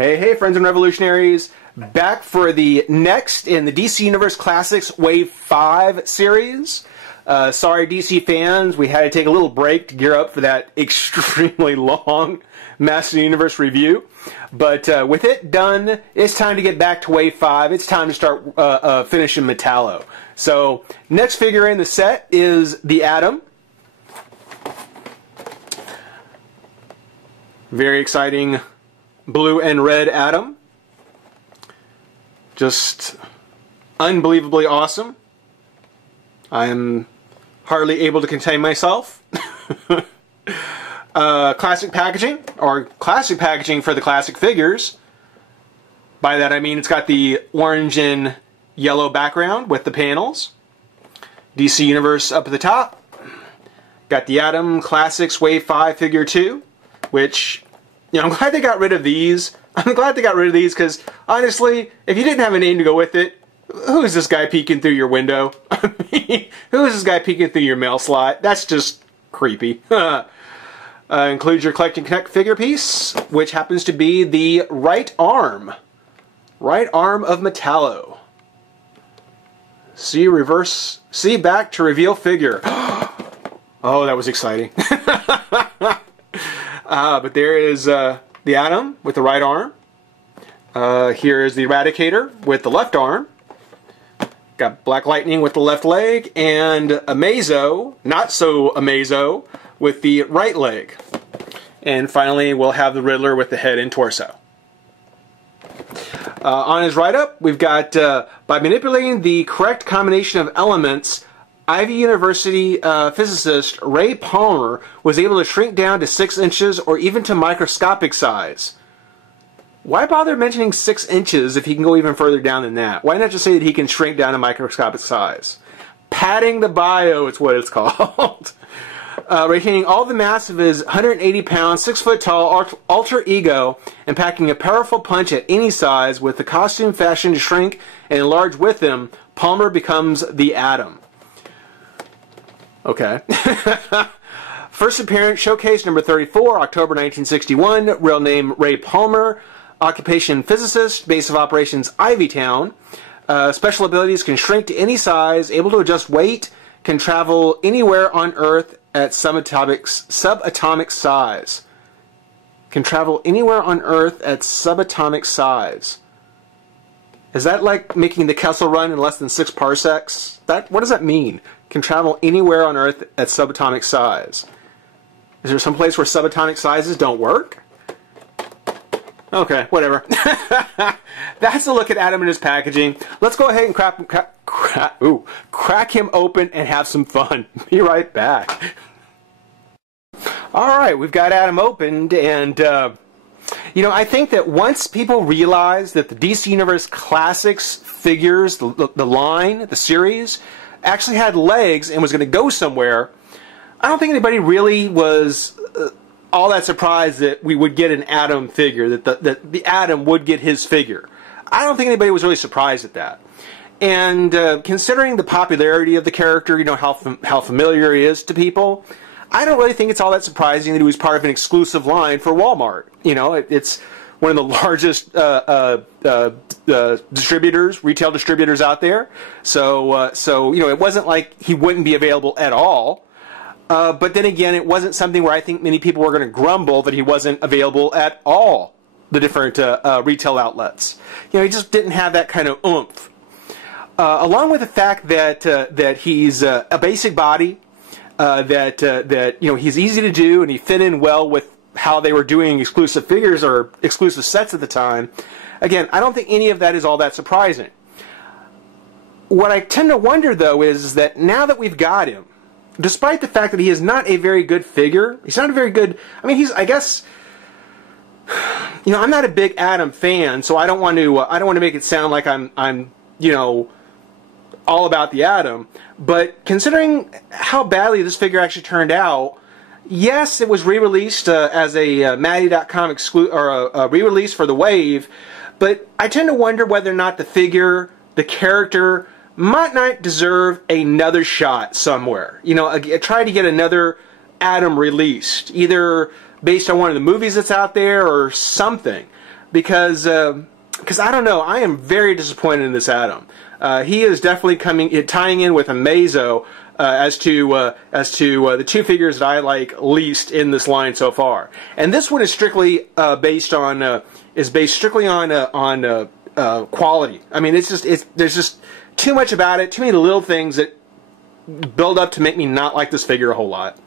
Hey, hey, friends and revolutionaries. Back for the next in the DC Universe Classics Wave 5 series. Sorry, DC fans, we had to take a little break to gear up for that extremely long Master Universe review. But with it done, it's time to get back to Wave 5. It's time to start finishing Metallo. So, next figure in the set is the Atom. Very exciting blue and red Atom. Just unbelievably awesome. I am hardly able to contain myself. Classic packaging, or classic packaging for the classic figures. By that I mean it's got the orange and yellow background with the panels. DC Universe up at the top. Got the Atom Classics Wave 5 Figure 2, which, you know, I'm glad they got rid of these. I'm glad they got rid of these because, honestly, if you didn't have a name to go with it, who is this guy peeking through your window? I mean, who is this guy peeking through your mail slot? That's just creepy. Includes your Collect and Connect figure piece, which happens to be the right arm. Right arm of Metallo. See reverse, see back to reveal figure. Oh, that was exciting. But there is the Atom with the right arm. Here is the Eradicator with the left arm. Got Black Lightning with the left leg, and Amazo, not so Amazo, with the right leg. And finally, we'll have the Riddler with the head and torso. On his write-up, we've got, by manipulating the correct combination of elements, Ivy University physicist Ray Palmer was able to shrink down to 6 inches or even to microscopic size. Why bother mentioning 6 inches if he can go even further down than that? Why not just say that he can shrink down to microscopic size? Padding the bio, it's what it's called. Retaining all the mass of his 180-pound, 6-foot-tall alter ego and packing a powerful punch at any size with the costume fashioned to shrink and enlarge with him, Palmer becomes the Atom. Okay. First appearance, showcase number 34, October 1961. Real name Ray Palmer. Occupation physicist. Base of operations Ivytown. Special abilities: can shrink to any size, able to adjust weight, can travel anywhere on Earth at subatomic size. Can travel anywhere on Earth at subatomic size. Is that like making the Kessel Run in less than 6 parsecs? What does that mean? Can travel anywhere on Earth at subatomic size. Is there some place where subatomic sizes don't work? Okay, whatever. That's a look at Atom and his packaging. Let's go ahead and crack him open and have some fun. Be right back. Alright, we've got Atom opened, and you know, I think that once people realize that the DC Universe Classics figures, the line, the series, actually had legs and was going to go somewhere, I don't think anybody really was all that surprised that we would get an Atom figure, that the Atom would get his figure. I don't think anybody was really surprised at that. And considering the popularity of the character, you know, how familiar he is to people, I don't really think it's all that surprising that he was part of an exclusive line for Walmart. You know, it's one of the largest distributors, retail distributors out there. So you know, it wasn't like he wouldn't be available at all. But then again, it wasn't something where I think many people were going to grumble that he wasn't available at all the different retail outlets. You know, he just didn't have that kind of oomph. Along with the fact that that he's a basic body, that you know, he's easy to do and he fit in well with how they were doing exclusive figures or exclusive sets at the time. Again, I don't think any of that is all that surprising. What I tend to wonder, though, is that now that we've got him, despite the fact that he is not a very good figure, he's not a very good, I mean, I guess, you know, I'm not a big Atom fan, so I don't want to make it sound like I'm, you know, all about the Atom, but considering how badly this figure actually turned out, yes, it was re-released as a Matty.com a re-release for the Wave, but I tend to wonder whether or not the figure, the character, might not deserve another shot somewhere. You know, try to get another Atom released, either based on one of the movies that's out there or something. because I don't know, I am very disappointed in this Adam. He is definitely tying in with Amazo as to the two figures that I like least in this line so far. And this one is strictly based strictly on quality. I mean, there's just too much about it, too many little things that build up to make me not like this figure a whole lot.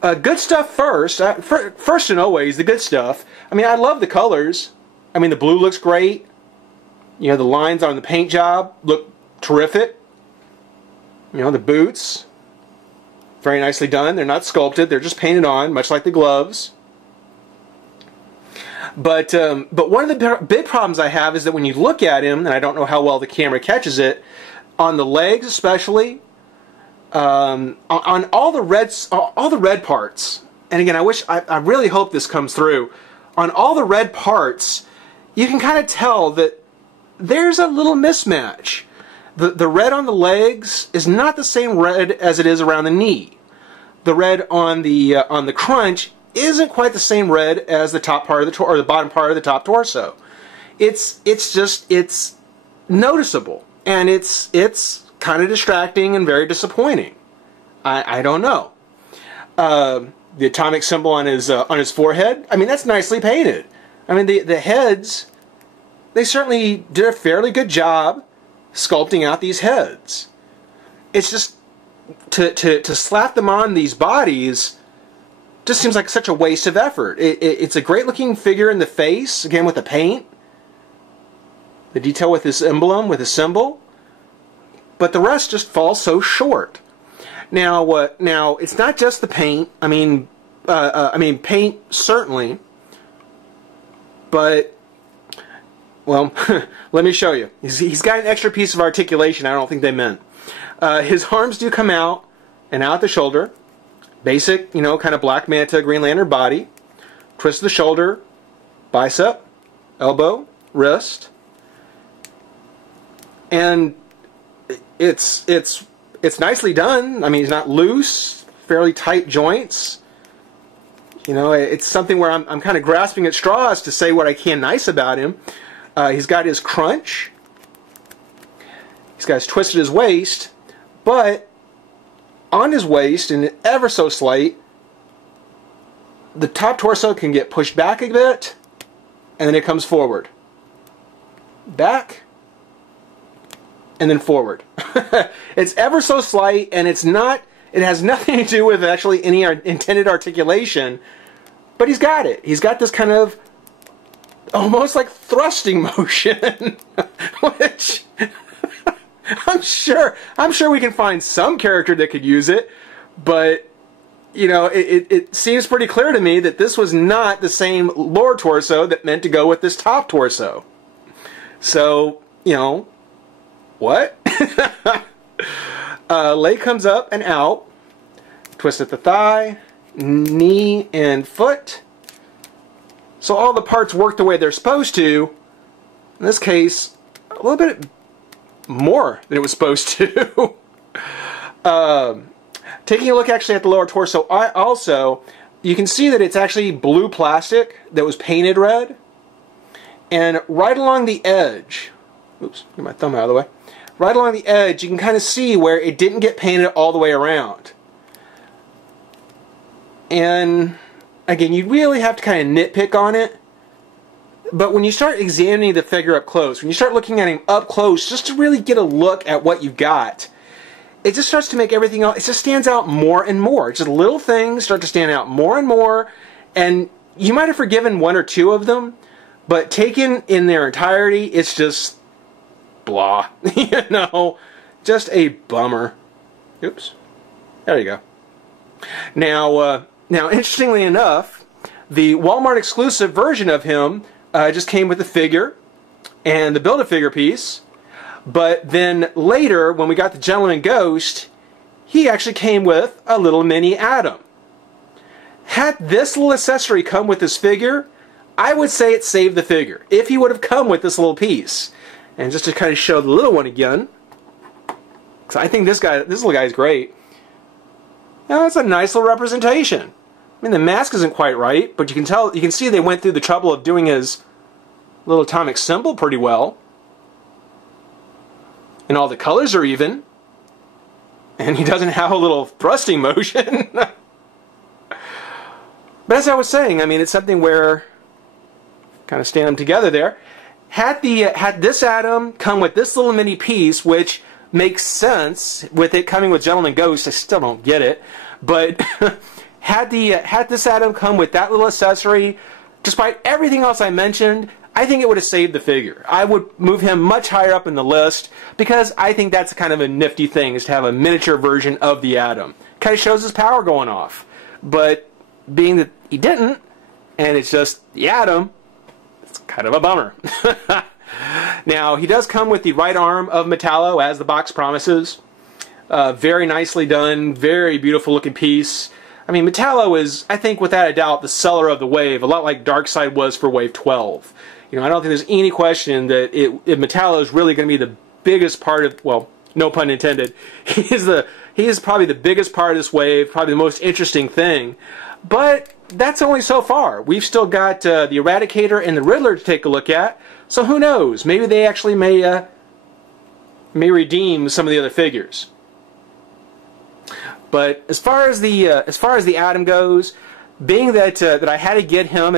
Good stuff first. First and always, the good stuff. I mean, I love the colors. I mean, the blue looks great. You know, the lines on the paint job look terrific. You know, the boots, very nicely done. They're not sculpted. They're just painted on, much like the gloves. But one of the big problems I have is that when you look at him, and I don't know how well the camera catches it, on the legs especially, on all the red parts, and again, I really hope this comes through. On all the red parts, you can kind of tell that there's a little mismatch. The red on the legs is not the same red as it is around the knee. The red on the crunch isn't quite the same red as the top part of the bottom part of the top torso. It's noticeable, and it's kind of distracting and very disappointing. I don't know. The atomic symbol on his forehead, I mean, that's nicely painted. I mean, the heads, they certainly did a fairly good job sculpting out these heads. It's just to slap them on these bodies just seems like such a waste of effort. It's a great looking figure in the face, again with the paint, the detail with this emblem, with the symbol, but the rest just falls so short. Now it's not just the paint. I mean paint certainly, but well, let me show you. He's got an extra piece of articulation I don't think they meant. His arms do come out and out the shoulder. Basic, you know, kind of Black Manta, Green Lantern body. Twist of the shoulder, bicep, elbow, wrist. And it's nicely done. I mean, he's not loose, fairly tight joints. You know, it's something where I'm kind of grasping at straws to say what I can nice about him. He's got his crunch. He's got his twisted his waist, but on his waist, and ever so slight, the top torso can get pushed back a bit, and then it comes forward. Back, and then forward. It's ever so slight, and it has nothing to do with actually any intended articulation, but he's got it. He's got this kind of almost like thrusting motion, which I'm sure we can find some character that could use it, but you know, it seems pretty clear to me that this was not the same lower torso that meant to go with this top torso. So, you know, what? Leg comes up and out, twist at the thigh, knee and foot. So all the parts work the way they're supposed to. In this case, a little bit more than it was supposed to. Taking a look actually at the lower torso, you can see that it's actually blue plastic that was painted red. And right along the edge, oops, get my thumb out of the way. Right along the edge, you can kind of see where it didn't get painted all the way around. And again, you really have to kind of nitpick on it. But when you start examining the figure up close, when you start looking at him up close, just to really get a look at what you've got, it just starts to make everything else, it just stands out more and more. Just little things start to stand out more and more, and you might have forgiven one or two of them, but taken in their entirety, it's just blah. You know, just a bummer. Oops. There you go. Now, interestingly enough, the Walmart exclusive version of him just came with the figure and the Build-A-Figure piece, but then later, when we got the Gentleman Ghost, he actually came with a little mini Adam. Had this little accessory come with this figure, I would say it saved the figure, if he would have come with this little piece. And just to kind of show the little one again, because I think this little guy is great. Now, that's a nice little representation. I mean, the mask isn't quite right, but you can see they went through the trouble of doing his little atomic symbol pretty well. And all the colors are even. And he doesn't have a little thrusting motion. But as I was saying, I mean, it's something where, kind of stand them together there. Had this atom come with this little mini piece, which makes sense with it coming with Gentleman Ghost, I still don't get it. But had this atom come with that little accessory, despite everything else I mentioned, I think it would have saved the figure. I would move him much higher up in the list because I think that's kind of a nifty thing, is to have a miniature version of the atom. Kind of shows his power going off. But being that he didn't, and it's just the atom, it's kind of a bummer. Now, he does come with the right arm of Metallo, as the box promises. Very nicely done, very beautiful looking piece. I mean, Metallo is, I think, without a doubt, the seller of the wave, a lot like Darkseid was for Wave 12. You know, I don't think there's any question that Metallo is really going to be the biggest part of, well, no pun intended, he is probably the biggest part of this wave, probably the most interesting thing. But that's only so far. We've still got the Eradicator and the Riddler to take a look at, so who knows? Maybe they actually may redeem some of the other figures. But as far as the Atom goes, being that that I had to get him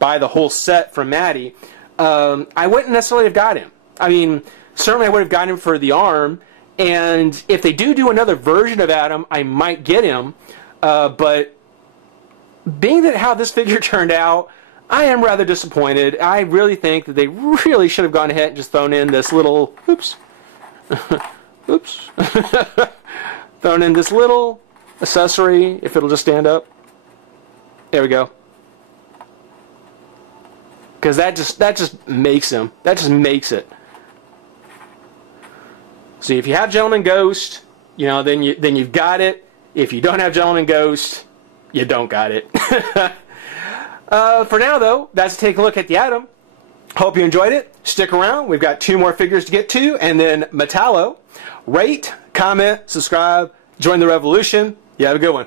buy the whole set from Matty, I wouldn't necessarily have got him. I mean, certainly I would have gotten him for the arm, and if they do another version of Atom, I might get him. But being that how this figure turned out, I am rather disappointed. I really think that they really should have gone ahead and just thrown in this little, oops, oops, thrown in this little accessory, if it'll just stand up. There we go. Because that just makes him. That just makes it. So if you have Gentleman Ghost, you know, then you've got it. If you don't have Gentleman Ghost, you don't got it. For now, though, that's to take a look at the Atom. Hope you enjoyed it. Stick around. We've got 2 more figures to get to, and then Metallo. Rate, comment, subscribe, join the revolution. You have a good one.